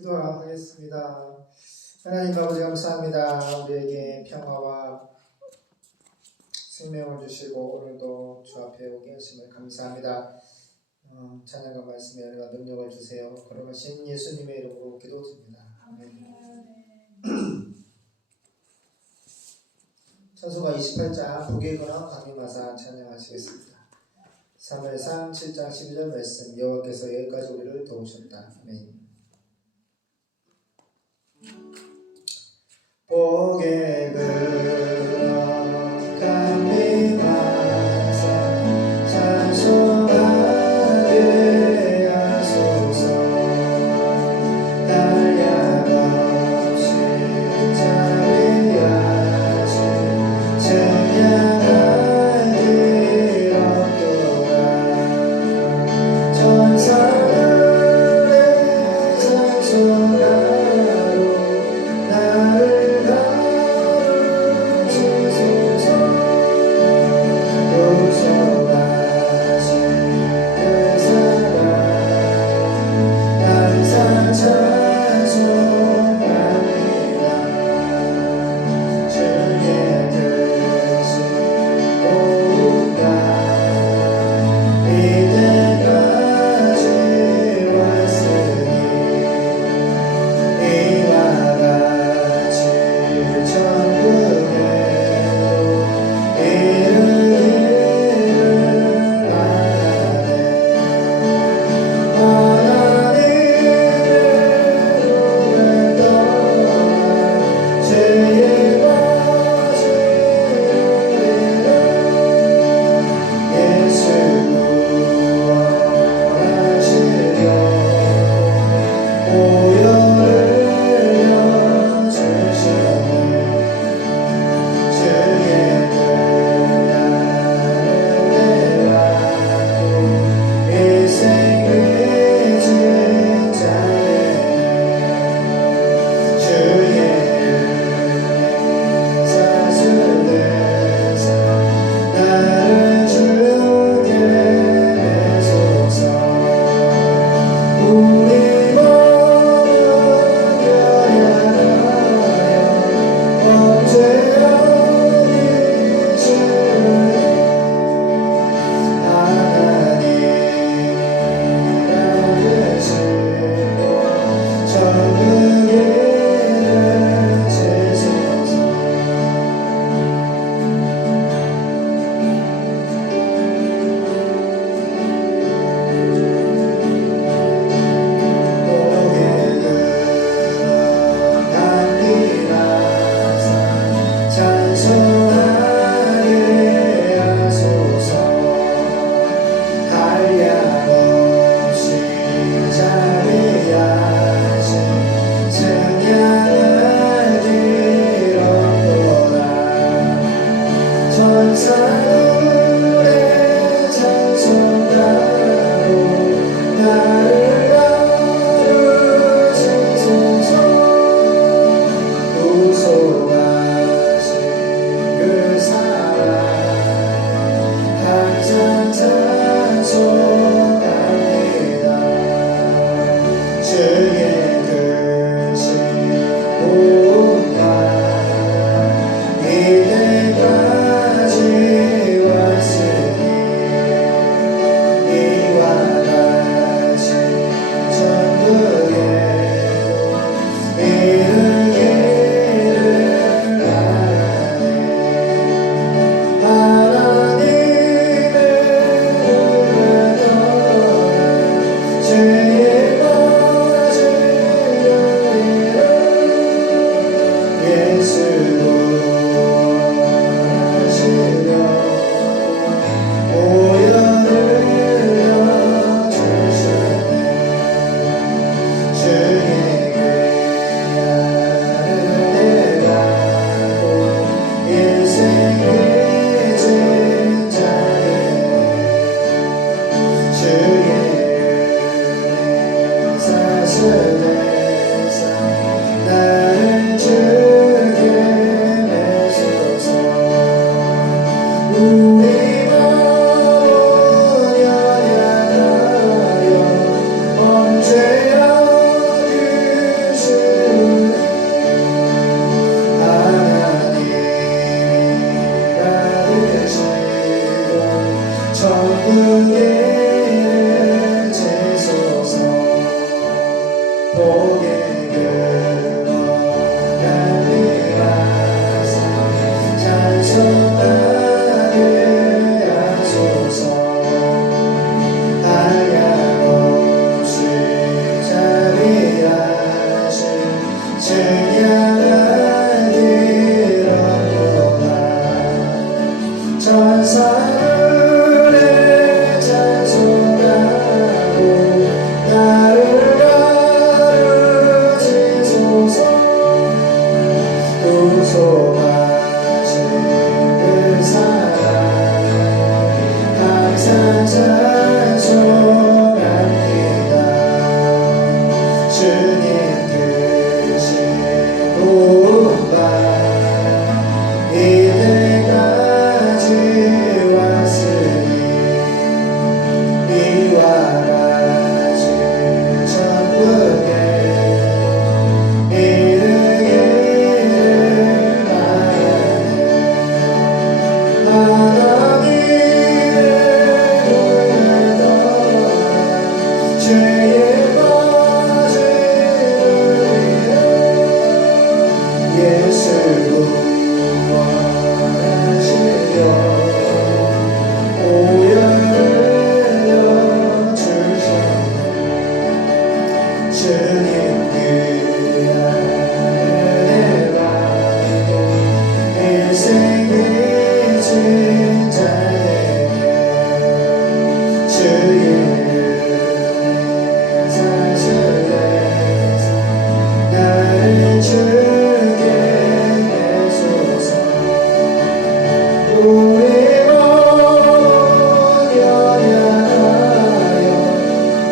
기도하겠습니다. 하나님 아버지 감사합니다. 우리에게 평화와 생명을 주시고 오늘도 주 앞에 오게 하심을 감사합니다. 찬양과 말씀에 은혜와 능력을 주세요. 걸어가신 예수님의 이름으로 기도드립니다. 아멘. 찬송가 28장 부귀건왕 강림하사 찬양하시겠습니다. 사무엘상 7장 12절 말씀 여호와께서 여기까지 우리를 도우셨다. 아멘. 복의 근원 강림하사 찬송하게 하소서. 한량없이 자비하신 찬양하리로다. 천사들의 찬송하로 나를 언제나 죄에 빠진 우리를 예수 구원하시며 오염을 주셨네. 주님 귀한 은혜가 인생이 진짜되게 주의 사슬에 나를 주게 해소서. 우리 연약하여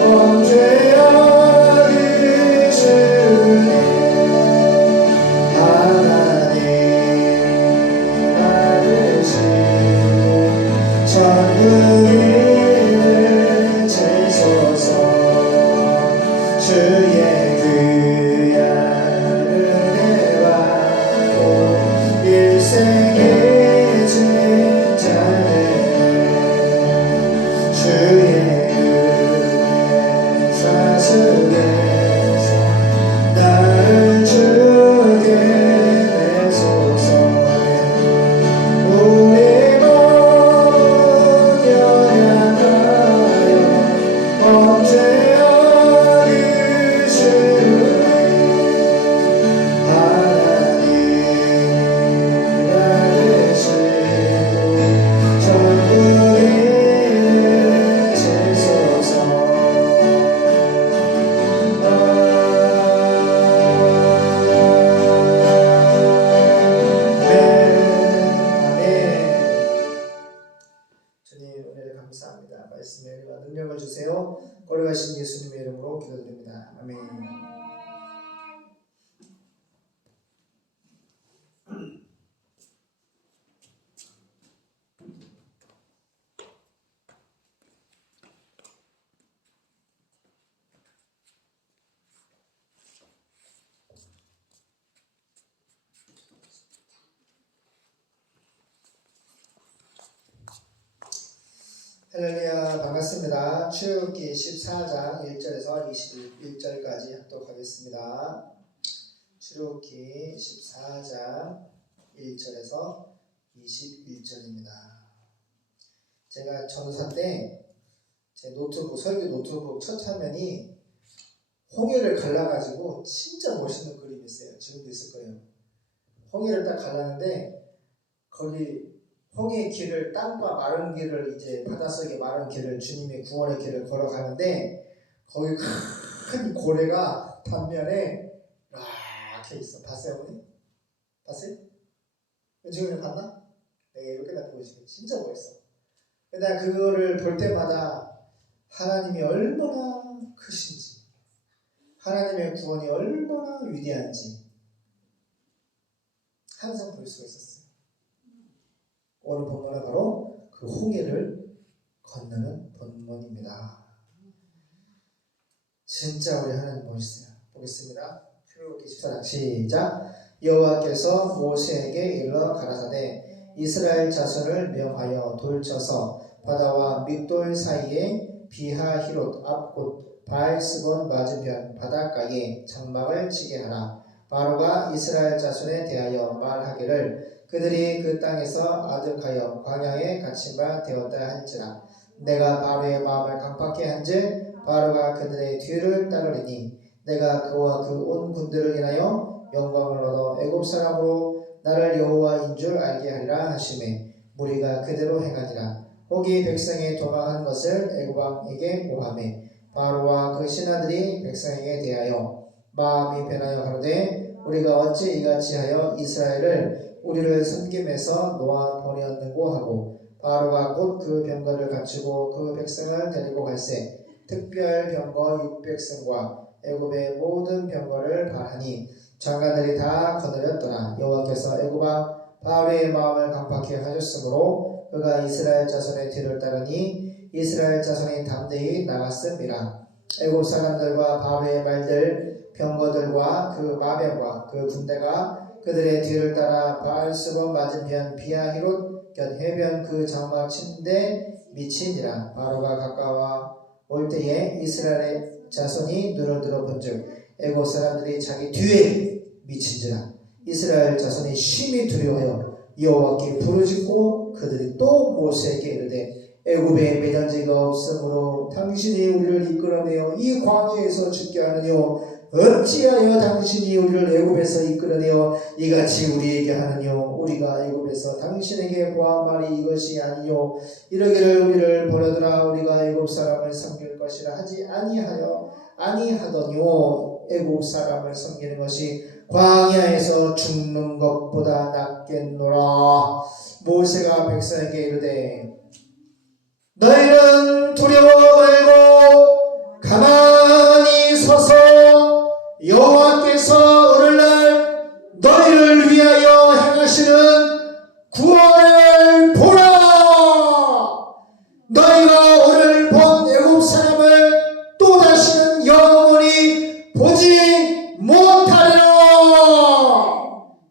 범죄하기 주님 하나님 받으시고 천국을 지소서. 주의 귀한 은혜와 일생의 진짜네. 주의 은혜 사슬에서 나를 주게 해소서. 우리 몸은 연약하여 범죄하기 주님 하나님 받으시고 천국에 지소서. 아멘. 주님 은혜를 감사합니다. 말씀에 은혜와 능력을 주세요. 거룩하신 예수님의 이름으로 기도드립니다. 아멘. 할렐루야, 반갑습니다. 출애굽기 14장 1절에서 21절까지 합독하겠습니다. 출애굽기 14장 1절에서 21절입니다. 제가 전도사 때 제 노트북, 설교 노트북 첫 화면이 홍해를 갈라가지고 진짜 멋있는 그림이 있어요. 지금도 있을 거예요. 홍해를 딱 갈랐는데 거기 홍해의 길을, 땅과 마른 길을, 이제 바닷속의 마른 길을, 주님의 구원의 길을 걸어가는데 거기 큰 고래가 단면에 이렇게 있어. 봤어요, 어머니? 봤어요? 지금 봤나? 네, 이렇게 다 보이시고 진짜 멋있어. 근데 그거를 볼 때마다 하나님이 얼마나 크신지, 하나님의 구원이 얼마나 위대한지 항상 볼 수가 있었어요. 오늘 본문은 바로 그 홍해를 건너는 본문입니다. 진짜 우리 하나님 멋있어요. 보겠습니다. 출애굽기 14장 시작. 여호와께서 모세에게 일러 가라사대 이스라엘 자손을 명하여 돌쳐서 바다와 믹돌 사이에 비하히롯 앞곳 바알스본 맞은편 바닷가에 장막을 치게 하라. 바로가 이스라엘 자손에 대하여 말하기를 그들이 그 땅에서 아득하여 광야에 갇힌 바 되었다 할지라. 내가 바로의 마음을 강팍케 한즉 바로가 그들의 뒤를 따르리니 내가 그와 그 온 군대를 인하여 영광을 얻어 애굽 사람으로 나를 여호와인 줄 알게 하리라 하시매 무리가 그대로 행하니라. 혹이 백성이 도망한 것을 애굽 왕에게 고하매 바로와 그 신하들이 백성에게 대하여 마음이 변하여 가로되 우리가 어찌 이같이 하여 이스라엘을 우리를 섬김에서 놓아 보내었는고 하고 바로가 곧 그 병거를 갖추고 그 백성을 데리고 갈새 특별 병거 600승과 애굽의 모든 병거를 발하니 장관들이 다 거느렸더라. 여호와께서 애굽 왕 바로의 마음을 강팍케 하셨으므로 그가 이스라엘 자손의 뒤를 따르니 이스라엘 자손이 담대히 나갔음이라. 애굽 사람들과 바로의 말들 병거들과 그 마병과 그 군대가 그들의 뒤를 따라 바알스본 맞은편 비하히롯 곁 해변 그 장막 친데 미치니라. 바로가 가까워 올 때에 이스라엘 자손이 눈을 들어본즉 애굽 사람들이 자기 뒤에 미친지라. 이스라엘 자손이 심히 두려워하여 여호와께 부르짖고 그들이 또 모세에게 이르되 애굽에 매장지가 없으므로 당신이 우리를 이끌어내어 이 광야에서 죽게 하느뇨. 어찌하여 당신이 우리를 애굽에서 이끌어내어 이같이 우리에게 하느뇨. 우리가 애굽에서 당신에게 보한 말이 이것이 아니요. 이러기를 우리를 버려두라. 우리가 애굽 사람을 섬길 것이라 하지 아니하더뇨. 애굽 사람을 섬기는 것이 광야에서 죽는 것보다 낫겠노라. 모세가 백성에게 이르되 너희는 두려워 말고 가만히 서서 여호와께서 오늘날 너희를 위하여 행하시는 구원을 보라. 너희가 오늘 본 애굽 사람을 또다시는 영원히 보지 못하리라.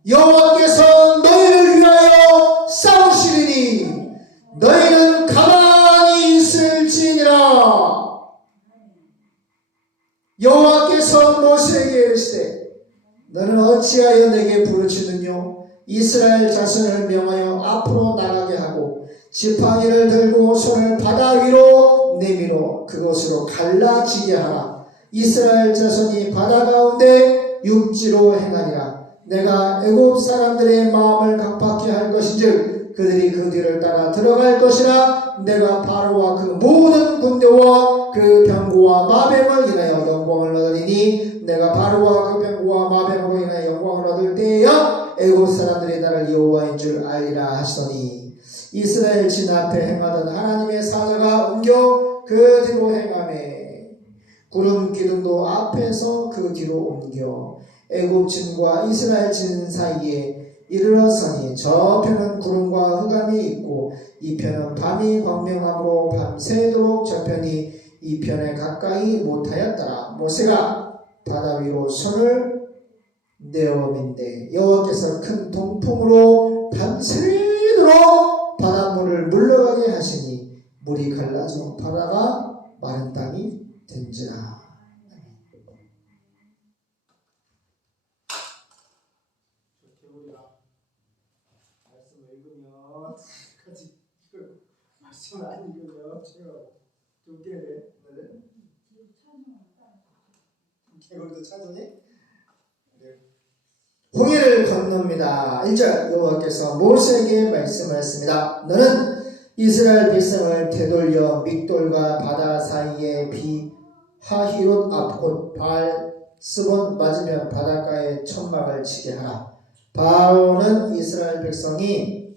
여호와께서 너희를 위하여 싸우시리니 너희는 가만히 있을지니라. 여호와께서 모세에게 이르시되 너는 어찌하여 내게 부르짖느뇨. 이스라엘 자손을 명하여 앞으로 나가게 하고 지팡이를 들고 손을 바다 위로 내밀어 그곳으로 갈라지게 하라. 이스라엘 자손이 바다 가운데 육지로 행하리라. 내가 애굽 사람들의 마음을 강팍케 할 것인즉 그들이 그 뒤를 따라 들어갈 것이라. 내가 바로와 그 모든 군대와 그 병고와 마병을 인하여 영광을 얻으리니 내가 바로와 그 병고와 마병으로 인하여 영광을 얻을 때에야 애굽 사람들이 나를 여호와인 줄 알리라 하시더니 이스라엘 진 앞에 행하던 하나님의 사자가 옮겨 그 뒤로 행하매 구름 기둥도 앞에서 그 뒤로 옮겨 애굽 진과 이스라엘 진 사이에 이르러서니 저 편은 구름과 흑암이 있고 이 편은 밤이 광명함으로 밤새도록 저 편이 이 편에 가까이 못하였더라. 모세가 바다 위로 손을 내어민데 여호와께서 큰 동풍으로 밤새도록 바닷물을 물러가게 하시니 물이 갈라져 바다가 마른 땅이 된지라. 말씀 안 읽으면 제가 좀 깨네. 개구리도 찬송해? 홍해를 건넙니다. 1절 여호와께서 모세에게 말씀하였습니다. 너는 이스라엘 백성을 되돌려 믹돌과 바다 사이에 비하히롯 앞 곧 바알스본 맞으면 바닷가에 천막을 치게 하라. 바로는 이스라엘 백성이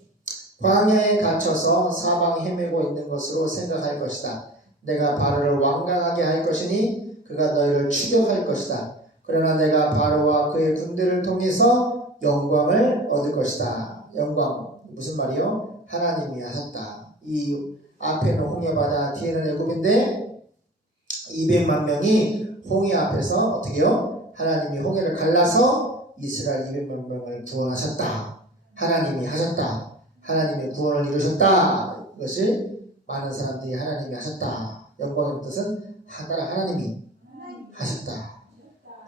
광야에 갇혀서 사방에 헤매고 있는 것으로 생각할 것이다. 내가 바로를 완강하게 할 것이니 그가 너희를 추격할 것이다. 그러나 내가 바로와 그의 군대를 통해서 영광을 얻을 것이다. 영광 무슨 말이요? 하나님이 하셨다. 이 앞에는 홍해바다, 뒤에는 애굽인데 200만 명이 홍해 앞에서 어떻게 해요? 하나님이 홍해를 갈라서 이스라엘 200만 명을 구원하셨다. 하나님이 하셨다. 하나님의 구원을 이루셨다. 이것을 많은 사람들이 하나님이 하셨다. 영광의 뜻은 하나님이 하셨다.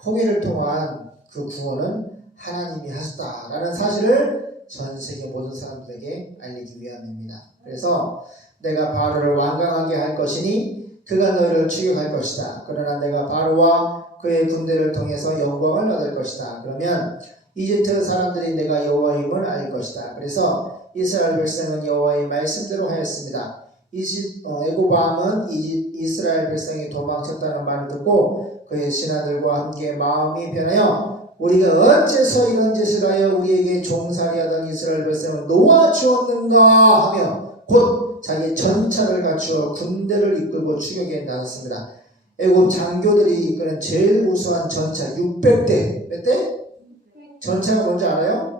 홍해를 통한 그 구원은 하나님이 하셨다라는 사실을 전 세계 모든 사람들에게 알리기 위함입니다. 그래서 내가 바로를 완강하게 할 것이니 그가 너희를 추격할 것이다. 그러나 내가 바로와 그의 군대를 통해서 영광을 얻을 것이다. 그러면 이집트 사람들이 내가 여호와임을 알 것이다. 그래서 이스라엘 백성은 여호와의 말씀대로 하였습니다. 애굽 왕은 이스라엘 백성이 도망쳤다는 말을 듣고 그의 신하들과 함께 마음이 변하여 우리가 어째서 이런 짓을 하여 우리에게 종살이하던 이스라엘 백성을 놓아주었는가 하며 곧 자기 전차를 갖추어 군대를 이끌고 추격에 나섰습니다. 애굽 장교들이 이끄는 제일 우수한 전차 600대. 몇 대? 전차가 뭔지 알아요?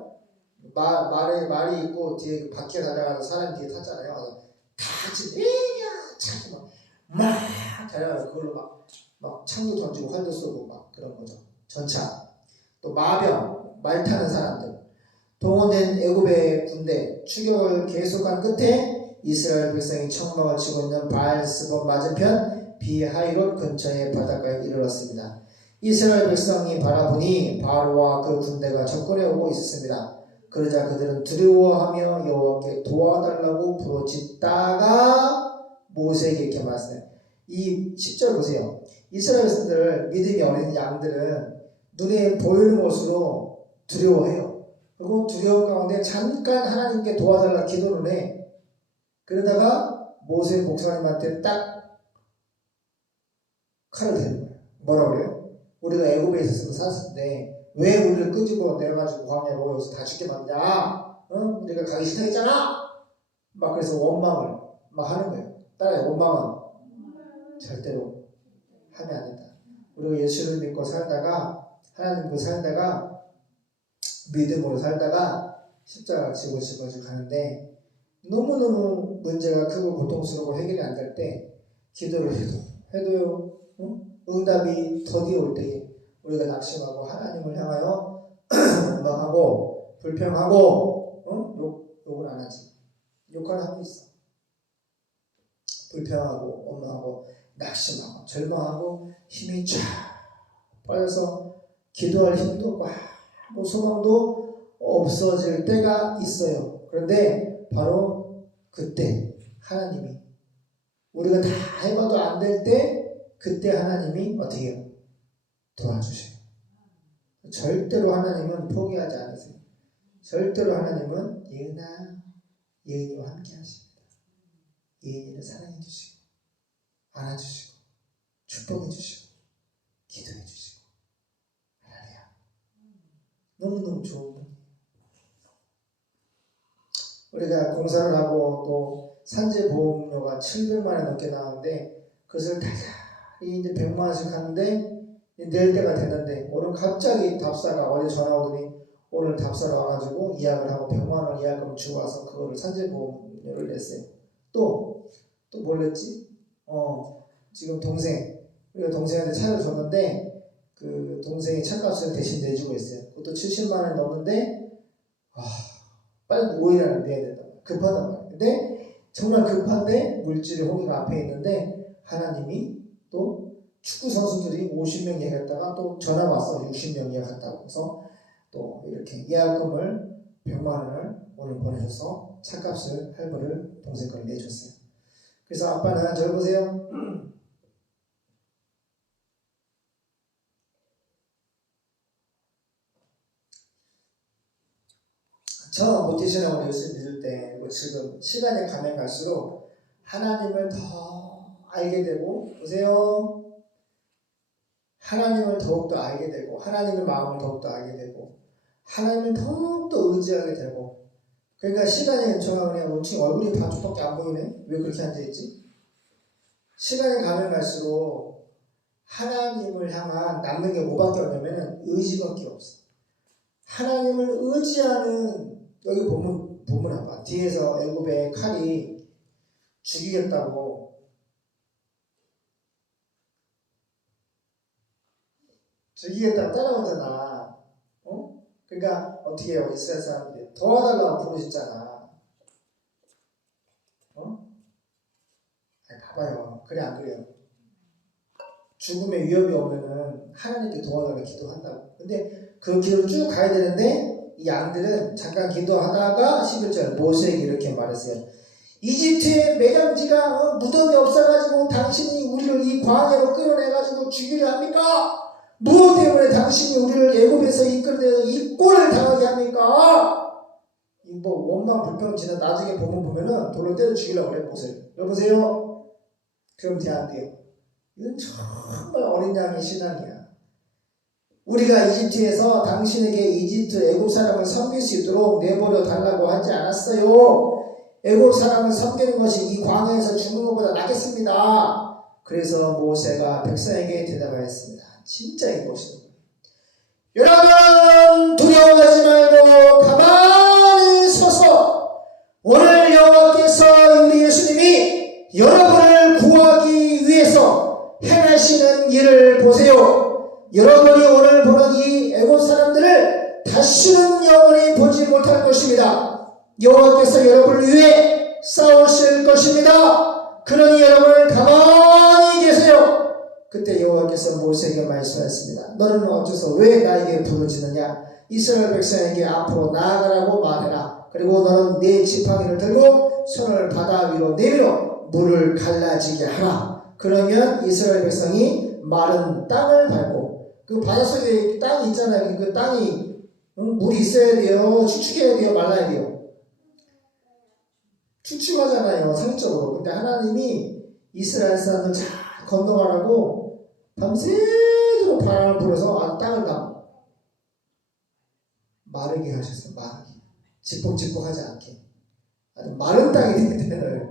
말이 있고 뒤에 바퀴에 달려가서 사람 뒤에 탔잖아요. 다 같이 차고 막 달려가서 그걸로 막 창도 던지고 활도 쏘고 막 그런 거죠. 전차. 또 마병, 말 타는 사람들. 동원된 애굽의 군대 추격을 계속한 끝에 이스라엘 백성이 천막을 치고 있는 바알스본 맞은편 비하이롯 근처의 바닷가에 이르렀습니다. 이스라엘 백성이 바라보니 바로와 그 군대가 접근해 오고 있었습니다. 그러자 그들은 두려워하며 여호와께 도와달라고 부르짖다가 모세에게 이렇게 말씀해요. 이 10절 보세요. 이스라엘 백성들, 믿음이 어린 양들은 눈에 보이는 것으로 두려워해요. 그리고 두려움 가운데 잠깐 하나님께 도와달라 기도를 해. 그러다가 모세 목사님한테 딱 칼을 대는 거예요. 뭐라 그래요? 우리가 애굽에 있었으면 살았는데 왜 우리를 끄집어 내가지고 광야로 여기서 다 죽게 만드냐? 우리가 가기 싫다 했잖아. 막 그래서 원망을 막 하는 거예요. 따라요. 원망은 절대로 하면 안 된다. 우리가 예수를 믿고 살다가 하나님 믿고 살다가 믿음으로 살다가 십자가 지고 가는데 너무너무 문제가 크고 고통스럽고 해결이 안 될 때 기도를 해도요 응답이 더디어 올 때에 우리가 낙심하고 하나님을 향하여 원망하고 불평하고 욕을 안 하지. 욕을 하고 있어. 불평하고 원망하고 낙심하고 절망하고 힘이 쫙 빠져서 기도할 힘도 없고 아무 소망도 없어질 때가 있어요. 그런데 바로 그때 하나님이 우리가 다 해봐도 안 될 때 그때 하나님이 어떻게 해요? 도와주셔요. 절대로 하나님은 포기하지 않으세요. 절대로 하나님은 예은이와 함께 하십니다. 예은이를 사랑해 주시고 안아주시고 축복해 주시고 기도해 주시고 할렐루야. 너무너무 좋은 분이에요. 우리가 공사를 하고 또 산재보험료가 700만 원 넘게 나오는데 그것을 달달이 이제 100만 원씩 하는데 낼 때가 됐는데 오늘 갑자기 답사가 어제 전화 오더니 오늘 답사로 와가지고 예약을 하고 100만 원 예약금 주고 와서 그거를 산재보험료를 냈어요. 또 뭘 냈지? 지금 우리가 동생한테 차를 줬는데 그 동생이 차값을 대신 내주고 있어요. 그것도 70만 원 넘는데 빨리 5일안에 내야 된다. 급하단 말이에요. 근데 정말 급한데 물질의 호기가 앞에 있는데 하나님이 또 축구 선수들이 50명 예약했다가 또 전화가 왔어. 60명 예약했다고 해서 또 이렇게 예약금을 100만 원을 오늘 보내셔서 차값을 할부를 동생 거를 내줬어요. 그래서 아빠는 저를 보세요. 저 모태신앙으로 예수를 믿을 때 그리고 지금 시간이 가면 갈수록 하나님을 더 알게 되고 보세요. 하나님을 더욱더 알게 되고 하나님의 마음을 더욱더 알게 되고 하나님을 더욱더 의지하게 되고 그러니까 시간이 그냥 지금 얼굴이 반쪽밖에 안 보이네? 왜 그렇게 앉아있지? 시간이 가면 갈수록 하나님을 향한 남는 게 뭐밖에 없냐면 의지밖에 없어. 하나님을 의지하는 여기 보면 봐. 뒤에서 애굽의 칼이 죽이겠다고 따라오잖아. 그러니까 어떻게 해요? 이스라엘 사람들이 도와달라고 부르셨잖아. 봐봐요. 그래 안 그래요? 죽음의 위협이 오면은 하나님께 도와달라고 기도한다고. 근데 그 길을 쭉 가야 되는데 이 양들은 잠깐 기도하다가 11절 모세에게 이렇게 말했어요. 이집트의 매장지가 무덤이 없어가지고 당신이 우리를 이 광야로 끌어내가지고 죽이려 합니까? 무엇 때문에 당신이 우리를 애굽에서 이끌어내서 이 꼴을 당하게 합니까? 원망 불평 지나 나중에 보면은 돌로 때려 죽이려고 그래 모세를. 여보세요? 그럼 돼 안 돼요? 이건 정말 어린 양의 신앙이야. 우리가 이집트에서 당신에게 이집트 애굽 사람을 섬길 수 있도록 내버려 달라고 하지 않았어요. 애굽 사람을 섬기는 것이 이 광야에서 죽는 것보다 낫겠습니다. 그래서 모세가 백성에게 대답하였습니다. 진짜 이것이다. 여러분 두려워하지 말고 가만히 서서 오늘 여호와께서 우리 예수님이 여러분을 구하기 위해서 행하시는 일을 보세요. 여러분이 오늘 보는 이 애굽 사람들을 다시는 영원히 보지 못할 것입니다. 여호와께서 여러분을 위해 싸우실 것입니다. 그러니 여러분 가만히 계세요. 그때 여호와께서 모세에게 말씀하셨습니다. 너는 어째서 왜 나에게 부르짖느냐? 이스라엘 백성에게 앞으로 나아가라고 말해라. 그리고 너는 네 지팡이를 들고 손을 바다 위로 내밀어 물을 갈라지게 하라. 그러면 이스라엘 백성이 마른 땅을 밟고, 그 바닷속에 땅이 있잖아요. 그 땅이 물이 있어야 돼요? 축축해야 돼요? 말라야 돼요? 축축하잖아요, 상식적으로. 근데 하나님이 이스라엘 사람들 잘 건너가라고 밤새도록 바람을 불어서 땅을 다 마르게 하셨어요. 마르게. 지폭지폭하지 않게. 마른 땅이 되는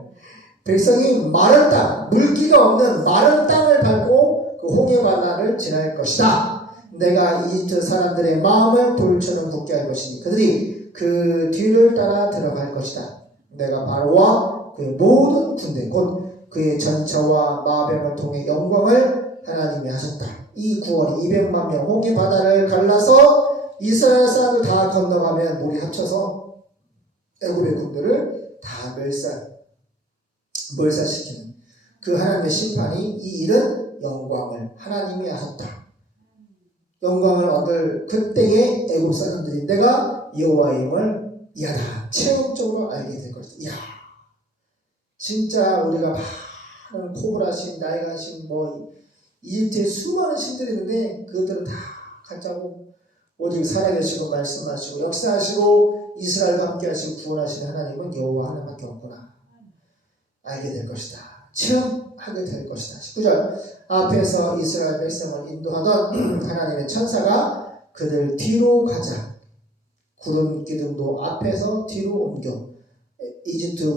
백성이 마른 땅, 물기가 없는 마른 땅을 밟고 그 홍해 바다를 지날 것이다. 내가 이집트 사람들의 마음을 돌처럼 굳게 할 것이니 그들이 그 뒤를 따라 들어갈 것이다. 내가 바로와 그의 모든 군대 곧 그의 전차와 마병을 통해 영광을 하나님이 하셨다. 이 구원이 200만 명 홍해 바다를 갈라서 이스라엘 사람들 다 건너가면 물이 합쳐서 애굽의 군대를 다 멸사시키는 그 하나님의 심판이, 이 일은 영광을 하나님이 하셨다. 영광을 얻을 그때의 애굽 사람들이 내가 여호와의 힘을 이하다 체험적으로 알게 될 것이다. 이야, 진짜 우리가 많은 코브라신, 나이가신, 이집트에 수많은 신들이 있는데 그것들은 다 가짜고 오직 살아계시고 말씀하시고 역사하시고 이스라엘과 함께하시고 구원하시는 하나님은 여호와 하나님밖에 없구나 알게 될 것이다. 체험하게 될 것이다. 19절 앞에서 이스라엘 백성을 인도하던 하나님의 천사가 그들 뒤로 가자. 구름 기둥도 앞에서 뒤로 옮겨 이집트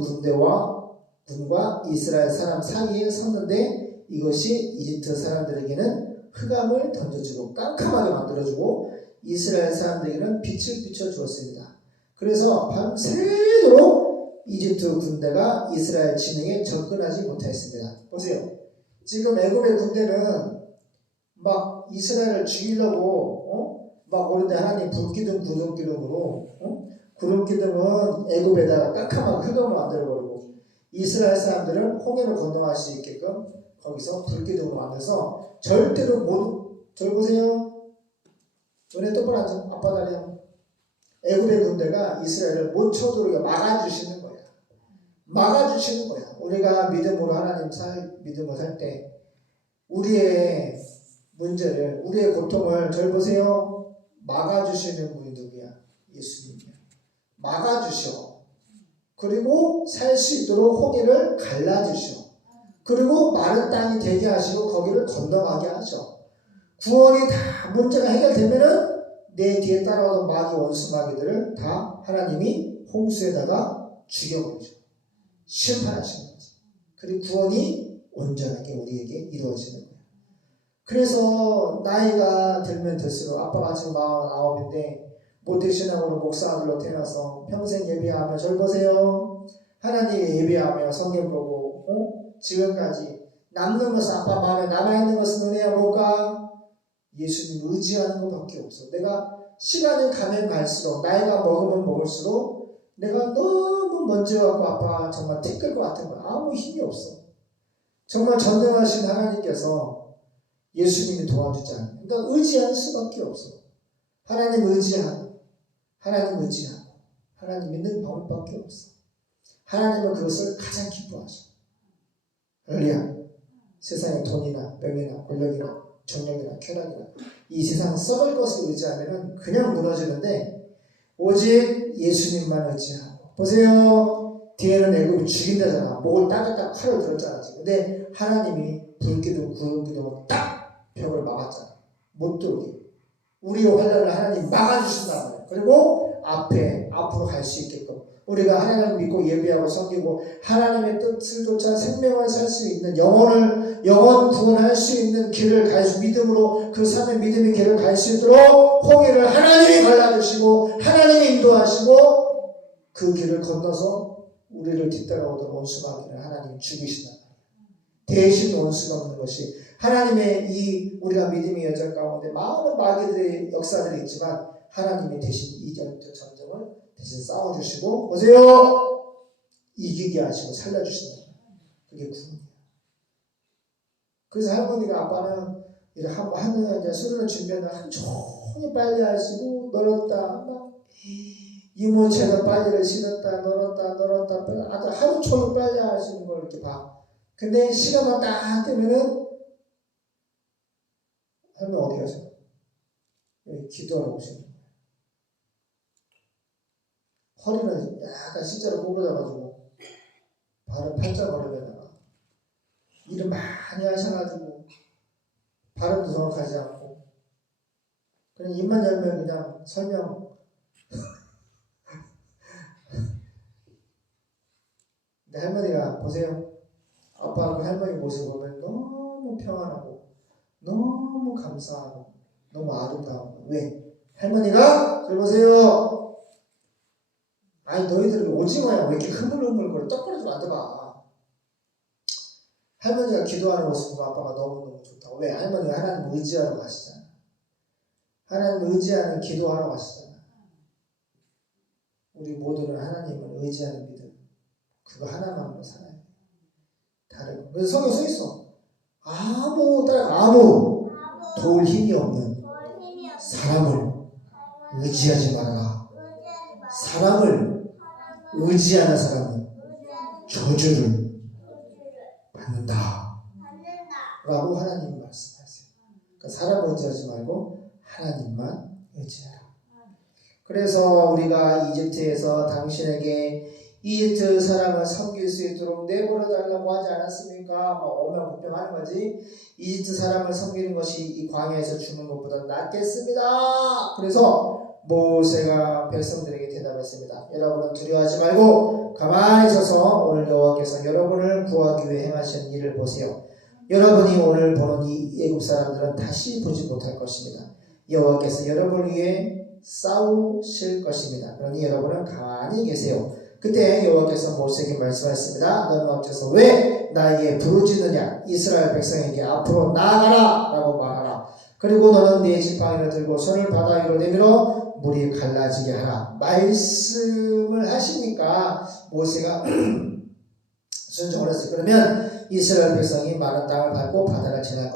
군과 이스라엘 사람 사이에 섰는데 이것이 이집트 사람들에게는 흑암을 던져주고 깜깜하게 만들어주고 이스라엘 사람들에게는 빛을 비춰주었습니다. 그래서 밤새도록 이집트 군대가 이스라엘 진영에 접근하지 못했습니다. 보세요. 지금 애굽의 군대는 막 이스라엘을 죽이려고 막 오는데 하나님 불기둥 구름기둥으로 구름기둥은 애굽에다가 깜깜하게 흑암을 만들어버리고 이스라엘 사람들은 홍해를 건너갈 수 있게끔 거기서 불기둥으로 만들어서 절대로 저기 보세요. 눈에 똑바로 앉아. 앞바다리야. 애굽의 군대가 이스라엘을 못 쳐들어오게 막아주시는 거야. 막아주시는 거야. 우리가 믿음으로 믿음으로 살 때 우리의 문제를, 우리의 고통을 절 보세요. 막아주시는 분이 누구야? 예수님이야. 막아주셔. 그리고 살 수 있도록 홍해를 갈라주셔. 그리고 마른 땅이 되게 하시고 거기를 건너가게 하셔. 구원이 다 문제가 해결되면은 내 뒤에 따라오던 원수 마귀들을 다 하나님이 홍수에다가 죽여버리죠. 심판하시는 거지. 그리고 구원이 온전하게 우리에게 이루어지는 거예요. 그래서 나이가 들면 들수록 아빠가 지금 49인데 모태신앙으로 목사 아들로 태어나서 평생 예배하며 절 보세요. 하나님 예배하며 성경 보고 지금까지 남는 것은 아빠 마음에 남아있는 것은 은혜야 뭘까? 예수님 의지하는 것밖에 없어. 내가 시간이 가면 갈수록 나이가 먹으면 먹을수록 내가 너무 먼저 갖고 아빠가 정말 티끌 것 같은 거야. 아무 힘이 없어. 정말 전능하신 하나님께서 예수님이 도와주지 않아요. 그러니까 의지할 수밖에 없어. 하나님 의지하고 하나님 믿는 방법밖에 없어. 하나님은 그것을 가장 기뻐하셔. 할렐루야. 세상의 돈이나 명예나 권력이나 정력이나 쾌락이나 이 세상 썩을 것을 의지하면 그냥 무너지는데 오직 예수님만 의지하고. 보세요. 뒤에는 애굽이 죽인다잖아. 목을 따겠다 칼을 들었잖아. 근데 하나님이 불기둥 구름기둥으로 딱 벽을 막았잖아. 못 들어오게. 우리의 환란을 하나님 막아주신단 말이야. 그리고 앞으로 갈 수 있게끔 우리가 하나님을 믿고 예배하고 섬기고 하나님의 뜻을 쫓아 생명을 살 수 있는 영원 구원할 수 있는 길을 갈 수, 믿음으로 그 삶의 믿음의 길을 갈 수 있도록 홍해를 하나님이 갈라주시고 하나님이 인도하시고 그 길을 건너서 우리를 뒤따라오던 원수 마귀를 하나님이 죽이신다. 대신 원수가 없는 것이 하나님의 이 우리가 믿음의 여정 가운데 많은 마귀들의 역사들이 있지만 하나님이 대신 이 전쟁을 대신 싸워주시고 보세요. 이기게 하시고 살려주신다. 그게 구원이에요. 그래서 할머니가 아빠는 이렇게 하는 이제 수련을 준비하는 한 종일 빨리 하시고 널었다 막 이모체도 빨리를 신었다 널었다 아주 하루 종일 빨리 하시는 걸 이렇게 봐. 근데 시간만 딱 되면은 할머니 어디 가세요? 여기 기도하러 오시는 거예요. 허리는 약간 진짜로 구부러져가지고 발은 팔자거리에다가 일을 많이 하셔가지고 발음도 정확하지 않고 그냥 입만 열면 그냥 설명. 근데 할머니가 보세요. 아빠하고 할머니 모습 보면 너무 평안하고 너무 감사하고 너무 아름다워. 왜? 할머니가 저기 보세요. 아니 너희들 오징어야 왜 이렇게 흐물흐물거려 떡거리 좀 만져봐. 할머니가 기도하는 모습 보고 아빠가 너무너무 좋다고. 왜? 할머니가 하나님 의지하러 가시잖아. 하나님 의지하는 기도하러 가시잖아. 우리 모두는 하나님을 의지하는 믿음 그거 하나만으로 살아야 돼. 다른 거. 그래서 성경에 써있어. 아무 도울 힘이 없는 사람을 의지하지 말아라. 사람을 의지하는 사람은 저주를 받는다 라고 하나님이 말씀하세요. 그러니까 사람 의지하지 말고 하나님만 의지하라. 그래서 우리가 이집트에서 당신에게 이집트 사람을 섬길 수 있도록 내버려 달라고 하지 않았습니까? 오명복병하는 거지. 이집트 사람을 섬기는 것이 이 광야에서 죽는 것보다 낫겠습니다. 그래서 모세가 백성들에게 대답했습니다. 여러분은 두려워하지 말고 가만히 서서 오늘 여호와께서 여러분을 구하기 위해 행하시는 일을 보세요. 여러분이 오늘 보는 이 애굽 사람들은 다시 보지 못할 것입니다. 여호와께서 여러분을 위해 싸우실 것입니다. 그러니 여러분은 가만히 계세요. 그때 여호와께서 모세에게 말씀하셨습니다. 너는 어째서 왜 나에게 부르짖느냐? 이스라엘 백성에게 앞으로 나아가라 라고 말하라. 그리고 너는 네 지팡이를 들고 손을 바다 위로 내밀어 물이 갈라지게 하라. 말씀을 하시니까 모세가 순종을 했어요. 그러면 이스라엘 백성이 마른 땅을 밟고 바다를 지날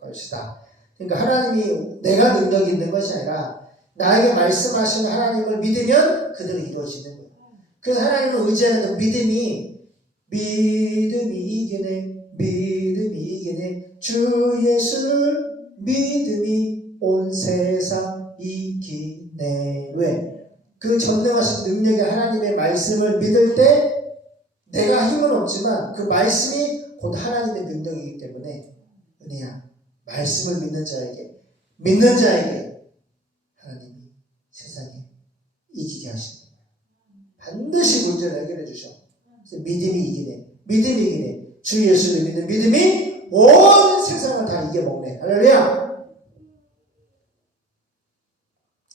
것이다. 그러니까 하나님이 내가 능력이 있는 것이 아니라 나에게 말씀하시는 하나님을 믿으면 그대로 이루어지는 거예요. 그래서 하나님을 의지하는 그 믿음이 이기네 주 예수를 믿음이 온 세상 이기네. 왜? 그 전능하신 능력의 하나님의 말씀을 믿을 때 내가 힘은 없지만 그 말씀이 곧 하나님의 능력이기 때문에 은혜야. 말씀을 믿는 자에게 하나님이 세상에 이기게 하시는 거예요. 반드시 문제를 해결해 주셔. 그래서 믿음이 이기네. 주 예수를 믿는 믿음이 온 세상을 다 이겨먹네. 할렐루야.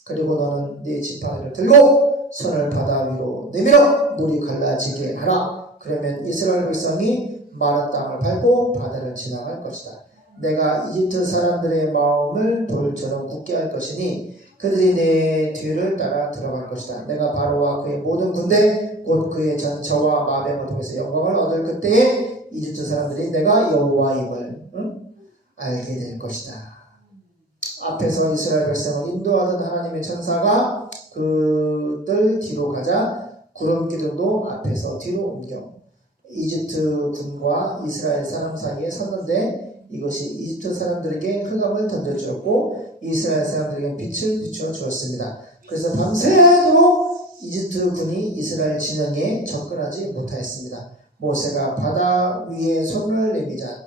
그리고 너는 네 지팡이를 들고 손을 바다 위로 내밀어 물이 갈라지게 하라. 그러면 이스라엘 백성이 마른 땅을 밟고 바다를 지나갈 것이다. 내가 이집트 사람들의 마음을 돌처럼 굳게 할 것이니 그들이 내 뒤를 따라 들어갈 것이다. 내가 바로와 그의 모든 군대 곧 그의 전차와 마병을 통해서 영광을 얻을 그때에 이집트 사람들이 내가 여호와임을 알게 될 것이다. 앞에서 이스라엘 백성을 인도하던 하나님의 천사가 그들 뒤로 가자 구름 기둥도 앞에서 뒤로 옮겨 이집트 군과 이스라엘 사람 사이에 섰는데 이것이 이집트 사람들에게 흑암을 던져주었고 이스라엘 사람들에게 빛을 비추어 주었습니다. 그래서 밤새도록 이집트 군이 이스라엘 진영에 접근하지 못하였습니다. 모세가 바다 위에 손을 내미자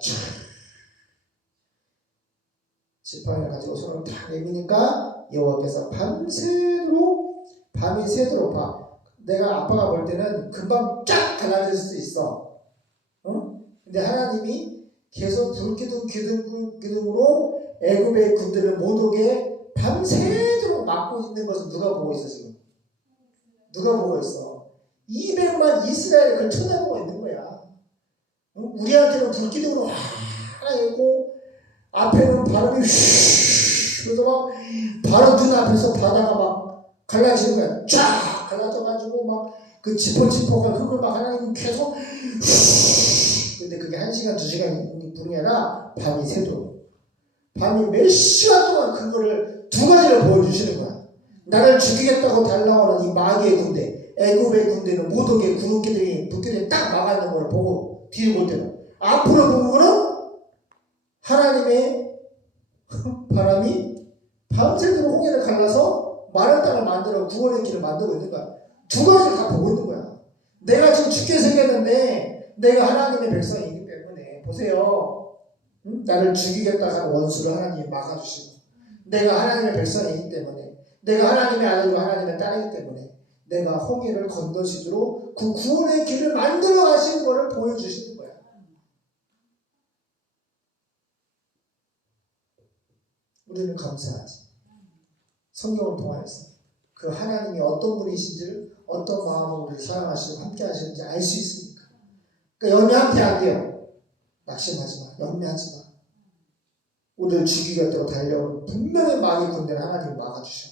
지팡이를 가지고 손을 다 내미니까 여호와께서 밤이 새도록 봐. 내가 아빠가 볼 때는 금방 쫙 갈라질 수도 있어. 근데 하나님이 계속 불기둥으로 애굽의 군대를 못 오게 밤새도록 막고 있는 것을 누가 보고 있어 지금? 누가 보고 있어? 200만 이스라엘이 그걸 쳐다보고 있는 거야. 우리한테는 불기둥으로 하나 있고 앞에는 바람이 휘 그래서 막 바로 눈앞에서 바다가 막 갈라지는 거야. 쫙 갈라져가지고 막 그 지퍼가 흙을 막 하나님 계속 근데 그게 1시간 2시간 부른 게 아니라 밤이 새도록 밤이 몇 시간 동안 그거를 두 가지를 보여주시는 거야. 나를 죽이겠다고 달라오는 이 마귀의 군대, 애굽의 군대는 모독의 구름기들이 북기들이 딱 막아있는 걸 보고 뒤를 볼 때는 앞으로 본 거는 하나님의 바람이 밤새도록 홍해를 갈라서 마른 땅을 만들어 구원의 길을 만들고 있는 거야. 두 가지를 다 보고 있는 거야. 내가 지금 죽게 생겼는데 내가 하나님의 백성이기 때문에 보세요. 나를 죽이겠다 하는 원수를 하나님이 막아주시고 내가 하나님의 백성이기 때문에 내가 하나님의 아들이고 하나님의 딸이기 때문에 내가 홍해를 건너시도록 그 구원의 길을 만들어 가시는 것을 보여주시는 거야. 우리는 감사하지. 성경을 통하여서 그 하나님이 어떤 분이신지를 어떤 마음으로 우리를 사랑하시고 함께 하시는지 알 수 있으니까. 그러니까 연매한테 안 돼요. 낙심하지 마. 연매하지 마. 우리를 죽이겠다고 달려오는 분명히 마귀 군대를 하나님이 막아주셔.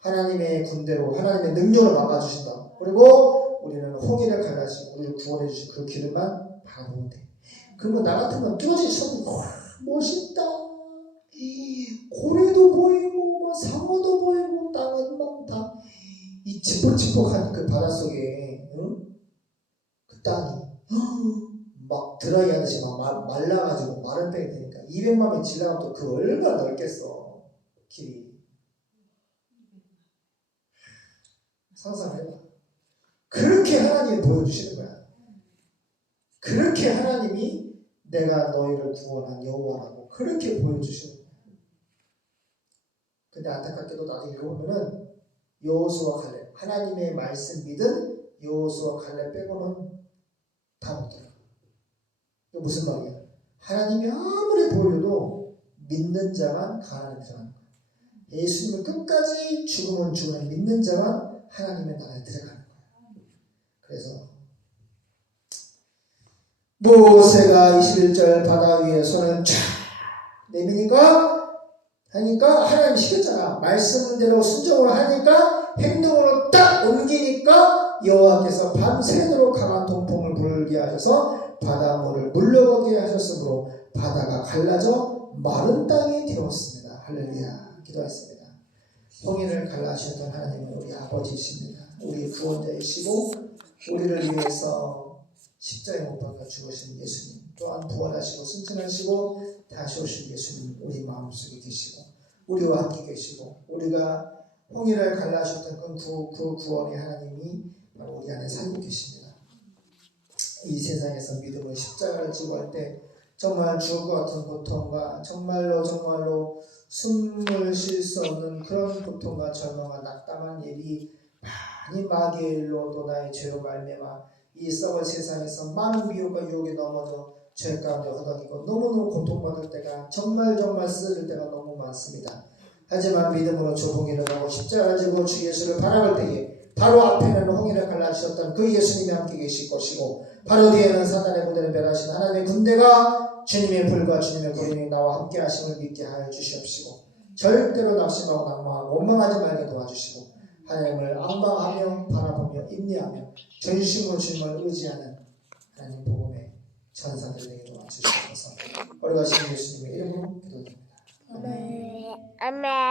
하나님의 군대로 하나님의 능력으로 막아주신다. 그리고 우리는 홍해를 갈라시고 우리를 구원해 주신 그 길만 바라보면 돼. 그러면 나 같으면 뚫어진 천국 멋있다. 고래도 보이고 상어도 보이고 땅은 막 다 이 지퍽지퍽한 그 바닷속에 그 땅이 막 드라이하듯이 막 말라가지고 마른 땅이 되니까 200만이 지나가면 또 그 얼마나 넓겠어 길이. 상상해봐. 그렇게 하나님이 보여주시는 거야. 그렇게 하나님이 내가 너희를 구원한 여호와라고 그렇게 보여주시는 거야. 근데 안타깝게도 나도 읽어보면은 여호수아 갈렙 하나님의 말씀 믿은 여호수아 갈렙 빼고는 다 못 들어. 이게 무슨 말이야? 하나님이 아무리 보여도 믿는 자만 가나안에 들어가는 거야. 예수님을 끝까지 죽으면 죽으면 믿는 자만 하나님의 나라에 들어가는 거야. 그래서 모세가 21절 바다 위에 손을 쫙 내미니까 하니까 하나님 시켰잖아. 말씀대로 순종을 하니까 행동으로 딱 옮기니까 여호와께서 밤새도록 강한 동풍을 불게 하셔서 바닷물을 물러가게 하셨으므로 바다가 갈라져 마른 땅이 되었습니다. 할렐루야. 기도하겠습니다. 홍해를 갈라주셨던 하나님은 우리 아버지이십니다. 우리 구원자이시고 우리를 위해서 십자가에 못 박아 죽으신 예수님, 또한 부활하시고 승천하시고 다시 오실 예수님 우리 마음속에 계시고 우리와 함께 계시고 우리가 홍해를 갈라주셨던 그 구원의 하나님이 바로 우리 안에 살고 계십니다. 이 세상에서 믿음의 십자가를 지고 할 때 정말 죽을 것 같은 고통과 정말로 숨을 쉴 수 없는 그런 고통과 절망과 낙담한 일이 많이 마귀의 일로 또 나의 죄로 말미암아 이 썩을 세상에서 많은 미혹과 유혹에 넘어져 죄 가운데 허덕이고 너무너무 고통받을 때가 정말 쓰릴 때가 너무 많습니다. 하지만 믿음으로 주 홍해를 가고 십자가를 지고 주 예수를 바라볼 때에 바로 앞에는 홍해를 갈라주셨던 그 예수님이 함께 계실 것이고 바로 뒤에는 사단의 군대를 멸하신 하나님의 군대가 주님의 불과 주님의 구름이 나와 함께 하심을 믿게 하여 주시옵시고 절대로 낙심하고 낙망하고 원망하지 말게 도와주시고 하나님을 앙망하며 바라보며 인내하며 전심으로 주님을 의지하는 하나님 복음의 전사들에게 도와주시옵소서. 어려가신 예수님의 이름으로 기도드립니다. 아멘.